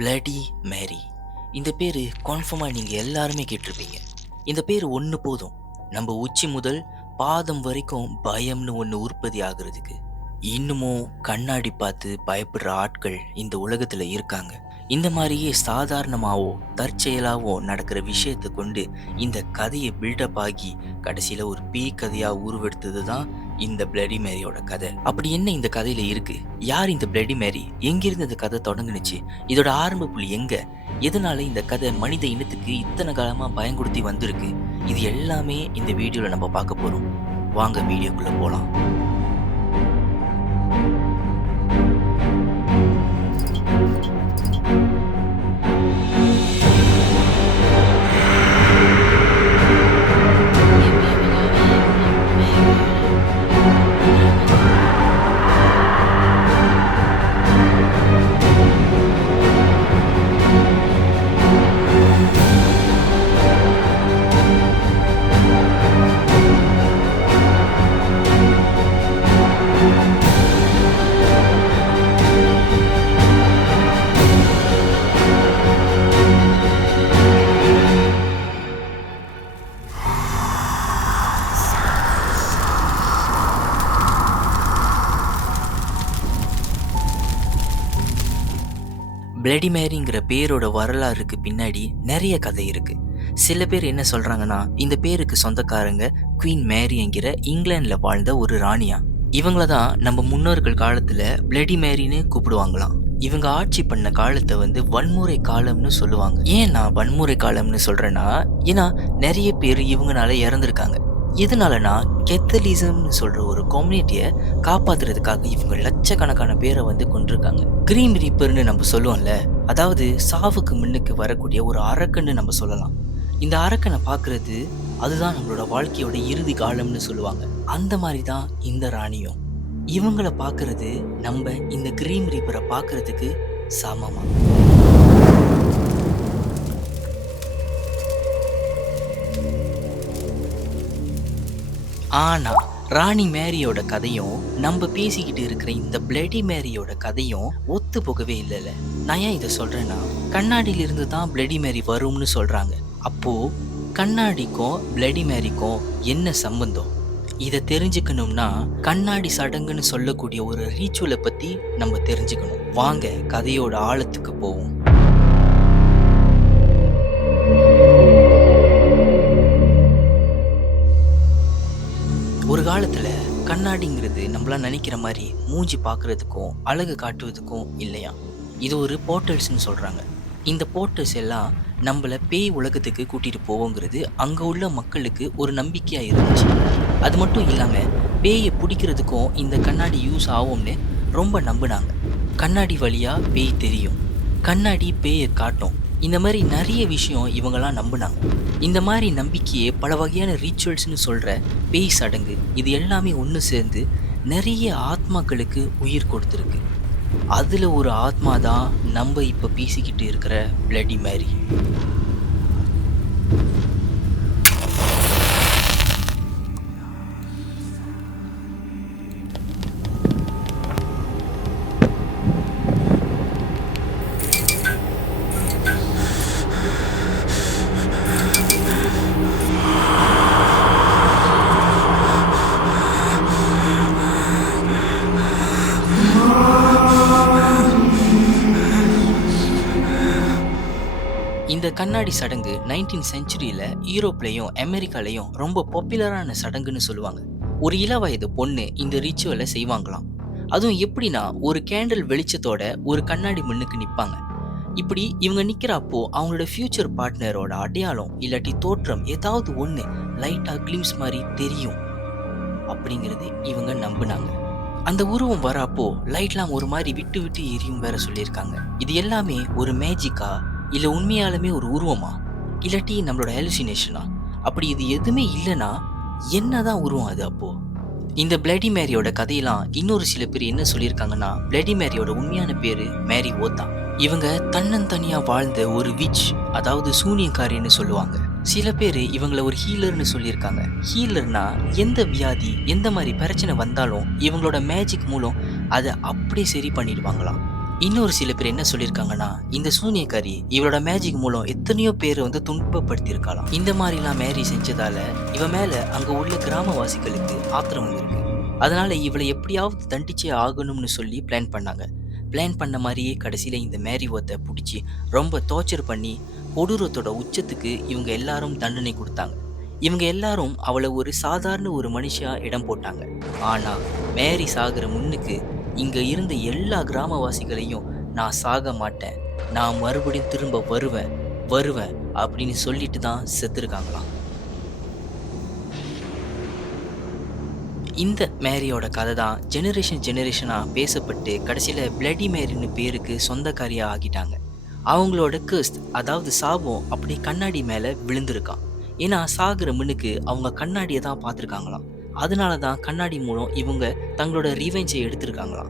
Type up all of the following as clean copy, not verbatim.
Bloody மேரி. இந்த பேர் கன்ஃபார்மாக நீங்கள் எல்லாருமே கேட்டிருப்பீங்க. இந்த பேர் ஒன்று போதும் நம்ம உச்சி முதல் பாதம் வரைக்கும் பயம்னு ஒன்று உற்பத்தி ஆகுறதுக்கு. இன்னமும் கண்ணாடி பார்த்து பயப்படுற ஆட்கள் இந்த உலகத்தில் இருக்காங்க. இந்த மாதிரியே சாதாரணமாகவோ தற்செயலாகவோ நடக்கிற விஷயத்தை கொண்டு இந்த கதையை பில்டப் ஆகி கடைசியில் ஒரு பேய் கதையாக உருவெடுத்தது தான் இந்த பிளடி மேரியோட கதை. அப்படி என்ன இந்த கதையில இருக்கு? யார் இந்த பிளடி மேரி? எங்கிருந்து இந்த கதை தொடங்குனுச்சு? இதோட ஆரம்ப புள்ளி எங்க? எதனால இந்த கதை மனித இனத்துக்கு இத்தனை காலமா பயங்குடுத்தி வந்திருக்கு? இது எல்லாமே இந்த வீடியோல நம்ம பார்க்க போறோம். வாங்க வீடியோக்குள்ள போலாம். பிளடி மேரிங்கிற பேரோட வரலாறுக்கு பின்னாடி நிறைய கதை இருக்கு. சில பேர் என்ன சொல்றாங்கன்னா, இந்த பேருக்கு சொந்தக்காரங்க குவீன் மேரி என்கிற இங்கிலாந்துல வாழ்ந்த ஒரு ராணியா. இவங்கள தான் நம்ம முன்னோர்கள் காலத்துல பிளடி மேரின்னு கூப்பிடுவாங்களாம். இவங்க ஆட்சி பண்ண காலத்தை வன்முறை காலம்னு சொல்லுவாங்க. ஏன் நான் வன்முறை காலம்னு சொல்றேன்னா, ஏன்னா நிறைய பேர் இவங்கனால இறந்துருக்காங்க. எதனாலனா கெத்தலிசம்னு சொல்ற ஒரு கம்யூனிட்டியை காப்பாத்துறதுக்காக இவங்க லட்சக்கணக்கான பேரை கொண்டிருக்காங்க. கிரீம் ரீப்பர்னு நம்ம சொல்லுவோம்ல, அதாவது சாவுக்கு முன்னுக்கு வரக்கூடிய ஒரு அரக்கன்னு நம்ம சொல்லலாம். இந்த அரக்கனை பார்க்கறது அதுதான் நம்மளோட வாழ்க்கையோட இறுதி காலம்னு சொல்லுவாங்க. அந்த மாதிரி தான் இந்த ராணியும். இவங்களை பார்க்கறது நம்ம இந்த கிரீம் ரீப்பரை பார்க்கறதுக்கு சமமா. ஆனா ராணி மேரியோட கதையும் நம்ம பேசிக்கிட்டு இருக்கிற இந்த பிளடி மேரியோட கதையும் ஒத்து போகவே இல்லைல்ல. நான் ஏன் இதை சொல்றேன்னா, கண்ணாடியிலிருந்து தான் பிளடி மேரி வரும்னு சொல்றாங்க. அப்போ கண்ணாடிக்கும் பிளடி மேரிக்கும் என்ன சம்பந்தம்? இதை தெரிஞ்சுக்கணும்னா கண்ணாடி சடங்குன்னு சொல்லக்கூடிய ஒரு ரீச்சுவலை பத்தி நம்ம தெரிஞ்சுக்கணும். வாங்க கதையோட ஆழத்துக்கு போவோம். ஒரு காலத்துல கண்ணாடிங்கிறது நம்மளாம் நினைக்கிற மாதிரி மூஞ்சி பார்க்கறதுக்கும் அழகு காட்டுவதுக்கும் இல்லையா. இது ஒரு போர்ட்டல்ஸ்ன்னு சொல்றாங்க. இந்த போர்ட்டல்ஸ் எல்லாம் நம்மள பேய் உலகத்துக்கு கூட்டிட்டு போவோங்கிறது அங்க உள்ள மக்களுக்கு ஒரு நம்பிக்கையா இருந்துச்சு. அது மட்டும் இல்லாம பேயை பிடிக்கிறதுக்கும் இந்த கண்ணாடி யூஸ் ஆகும்னு ரொம்ப நம்பினாங்க. கண்ணாடி வழியா பேய் தெரியும், கண்ணாடி பேயை காட்டும், இந்த மாதிரி நிறைய விஷயம் இவங்கெல்லாம் நம்பினாங்க. இந்த மாதிரி நம்பிக்கையே பல வகையான ரீச்சுவல்ஸ்னு சொல்கிற பேய் சடங்கு இது எல்லாமே ஒன்று சேர்ந்து நிறைய ஆத்மாக்களுக்கு உயிர் கொடுத்துருக்கு. அதில் ஒரு ஆத்மா தான் நம்ம இப்போ பேசிக்கிட்டு இருக்கிற பிளடி மேரி. இந்த கண்ணாடி சடங்கு 19th செஞ்சுரியில் யூரோப்லேயும் அமெரிக்காலையும் ரொம்ப பாப்புலரான சடங்குன்னு சொல்லுவாங்க. ஒரு இளவயது பொண்ணு இந்த ரிச்சுவலை செய்வாங்களாம். அதுவும் எப்படின்னா, ஒரு கேண்டில் வெளிச்சத்தோட ஒரு கண்ணாடி முன்னுக்கு நிற்பாங்க. இப்படி இவங்க நிற்கிறப்போ அவங்களோட ஃபியூச்சர் பார்ட்னரோட அடையாளம் இல்லாட்டி தோற்றம் ஏதாவது ஒன்று லைட்டாக கிளிம்ஸ் மாதிரி தெரியும் அப்படிங்கிறது இவங்க நம்பினாங்க. அந்த உருவம் வரப்போ லைட்லாம் ஒரு மாதிரி விட்டு விட்டு எரியும் வேற சொல்லியிருக்காங்க. இது எல்லாமே ஒரு மேஜிக்கா, இல்ல உண்மையாலுமே ஒரு உருவமா, இல்லாட்டி நம்மளோட ஹாலுசினேஷனா? அப்படி இது எதுவுமே இல்லைன்னா என்னதான் உருவம் அது? அப்போ இந்த பிளடி மேரியோட கதையெல்லாம் இன்னொரு சில பேர் என்ன சொல்லியிருக்காங்கன்னா, பிளடி மேரியோட உண்மையான பேரு மேரி ஓத்தா. இவங்க தன்னந்தனியா வாழ்ந்த ஒரு விச், அதாவது சூனியக்காரின்னு சொல்லுவாங்க. சில பேர் இவங்கள ஒரு ஹீலர்னு சொல்லியிருக்காங்க. ஹீலர்னா எந்த வியாதி எந்த மாதிரி பிரச்சனை வந்தாலும் இவங்களோட மேஜிக் மூலம் அதை அப்படியே சரி பண்ணிடுவாங்களாம். இன்னொரு சில பேர் என்ன சொல்லியிருக்காங்கன்னா, இந்த சூனியக்காரி இவளோட மேஜிக் மூலம் எத்தனையோ பேரை துன்பப்படுத்தியிருக்காளாம். இந்த மாதிரிலாம் மேரி செஞ்சதால இவ மேல அங்க உள்ள கிராமவாசிகளுக்கு ஆத்திரம் வந்திருக்கு. அதனால இவளை எப்படியாவது தண்டிச்சே ஆகணும்னு சொல்லி பிளான் பண்ணாங்க. பிளான் பண்ண மாதிரியே கடைசியில இந்த மேரி ஒத்த பிடிச்சி ரொம்ப டார்ச்சர் பண்ணி கொடூரத்தோட உச்சத்துக்கு இவங்க எல்லாரும் தண்டனை கொடுத்தாங்க. இவங்க எல்லாரும் அவளை ஒரு சாதாரண ஒரு மனுஷியா இடம் போட்டாங்க. ஆனா மேரி சாகுற முன்னுக்கு இங்க இருந்த எல்லா கிராமவாசிகளையும் நான் சாக மாட்டேன், நான் மறுபடியும் திரும்ப வருவேன் வருவேன் அப்படின்னு சொல்லிட்டு தான் செத்துருக்காங்களாம். இந்த மேரியோட கதை தான் ஜெனரேஷனா பேசப்பட்டு கடைசியில பிளடி மேரின்னு பேருக்கு சொந்தக்காரியா ஆகிட்டாங்க. அவங்களோட கர்ஸ்ட், அதாவது சாபம் அப்படி கண்ணாடி மேல விழுந்திருக்கான். ஏன்னா சாகுற முன்னுக்கு அவங்க கண்ணாடியை தான் பார்த்துருக்காங்களாம். அதனால தான் கண்ணாடி மூலம் இவங்க தங்களோட ரிவெஞ்சை எடுத்திருக்காங்களாம்.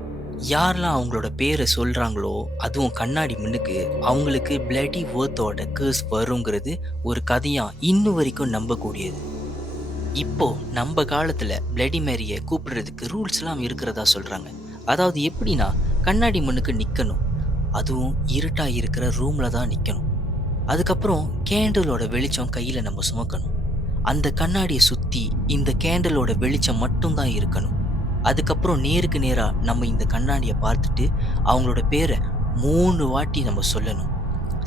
யாரெல்லாம் அவங்களோட பேரை சொல்றாங்களோ அதுவும் கண்ணாடி முன்னுக்கு அவங்களுக்கு பிளடி வேர்த்தோட கர்ஸ் வருங்கிறது ஒரு கதையா இன்னும் வரைக்கும் நம்பக்கூடியது. இப்போ நம்ம காலத்துல பிளடி மேரிய கூப்பிடுறதுக்கு ரூல்ஸ்லாம் இருக்கிறதா சொல்றாங்க. அதாவது எப்படின்னா, கண்ணாடி முன்னுக்கு நிக்கணும், அதுவும் இருட்டா இருக்கிற ரூம்ல தான் நிக்கணும். அதுக்கப்புறம் கேண்டிலோட வெளிச்சம் கையில நம்ம சுமக்கணும். அந்த கண்ணாடியை சுத்தி இந்த கேண்டிலோட வெளிச்சம் மட்டும்தான் இருக்கணும். அதுக்கப்புறம் நேருக்கு நேரா நம்ம இந்த கண்ணாடியை பார்த்துட்டு அவங்களோட பேரை 3 வாட்டி நம்ம சொல்லணும்.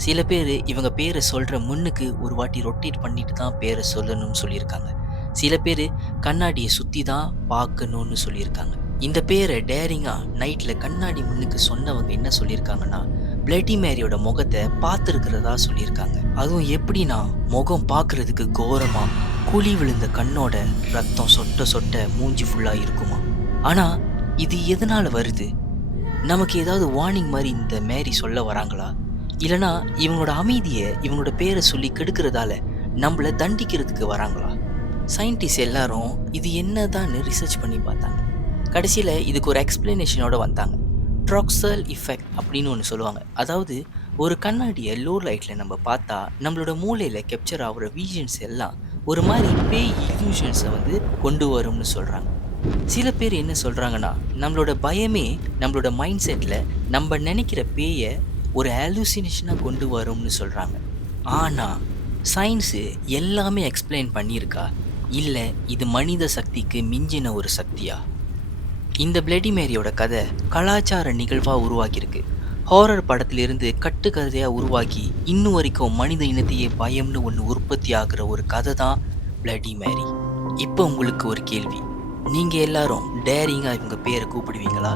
சில பேர் இவங்க பேரை சொல்ற முன்னுக்கு ஒரு வாட்டி ரொட்டேட் பண்ணிட்டு தான் பேரை சொல்லணும்னு சொல்லியிருக்காங்க. சில பேர் கண்ணாடியை சுத்தி தான் பார்க்கணும்னு சொல்லியிருக்காங்க. இந்த பேரை டேரிங்கா நைட்ல கண்ணாடி முன்னுக்கு சொன்னவங்க என்ன சொல்லியிருக்காங்கன்னா, பிளடி மேரியோட முகத்தை பார்த்துருக்கிறதா சொல்லியிருக்காங்க. அதுவும் எப்படின்னா, முகம் பார்க்கறதுக்கு கோரமா குழி விழுந்த கண்ணோட ரத்தம் சொட்ட சொட்ட மூஞ்சி ஃபுல்லா இருக்குமா. ஆனா இது எதனால வருது? நமக்கு ஏதாவது வார்னிங் மாதிரி இந்த மேரி சொல்ல வராங்களா? இல்லனா இவங்களோட அமைதியை இவங்களோட பேரை சொல்லி கெடுக்கிறதால நம்மளை தண்டிக்கிறதுக்கு வராங்களா? சயின்டிஸ்ட் எல்லாரும் இது என்னதான் ரிசர்ச் பண்ணி பார்த்தாங்க. கடைசியில் இதுக்கு ஒரு எக்ஸ்பிளனேஷனோட வந்தாங்க. ட்ராக்சல் இஃபெக்ட் அப்படின்னு ஒன்று சொல்லுவாங்க. அதாவது ஒரு கண்ணாடியை லோ லைட்டில் நம்ம பார்த்தா நம்மளோட மூளையில் கேப்சர் ஆகிற விஷன்ஸ் எல்லாம் ஒரு மாதிரி பேய் இல்யூஷன்ஸை கொண்டு வரும்னு சொல்கிறாங்க. சில பேர் என்ன சொல்கிறாங்கன்னா, நம்மளோட பயமே நம்மளோட மைண்ட் செட்டில் நம்ம நினைக்கிற பேயை ஒரு ஹாலுசினேஷனாக கொண்டு வரும்னு சொல்கிறாங்க. ஆனால் சயின்ஸு எல்லாமே எக்ஸ்பிளைன் பண்ணியிருக்கா, இல்லை இது மனித சக்திக்கு மிஞ்சின ஒரு சக்தியா? இந்த பிளடி மேரியோட கதை கலாச்சார நிகழ்வாக உருவாக்கியிருக்கு. ஹாரர் படத்திலிருந்து கட்டுக்கதையாக உருவாக்கி இன்னும் வரைக்கும் மனித இனத்தையே பயம்னு ஒன்று உற்பத்தி ஆகிற ஒரு கதை தான் பிளடி மேரி. இப்போ உங்களுக்கு ஒரு கேள்வி, நீங்கள் எல்லாரும் டேரிங்காக இவங்க பேரை கூப்பிடுவீங்களா?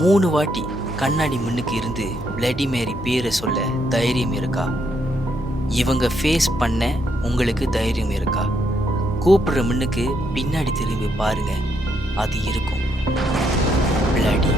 3 வாட்டி கண்ணாடி முன்னுக்கு இருந்து பிளடி மேரி பேரை சொல்ல தைரியம் இருக்கா? இவங்க ஃபேஸ் பண்ண உங்களுக்கு தைரியம் இருக்கா? கூப்பிடுற முன்னுக்கு பின்னாடி திரும்பி பாருங்க, அது இருக்கும். பிளடி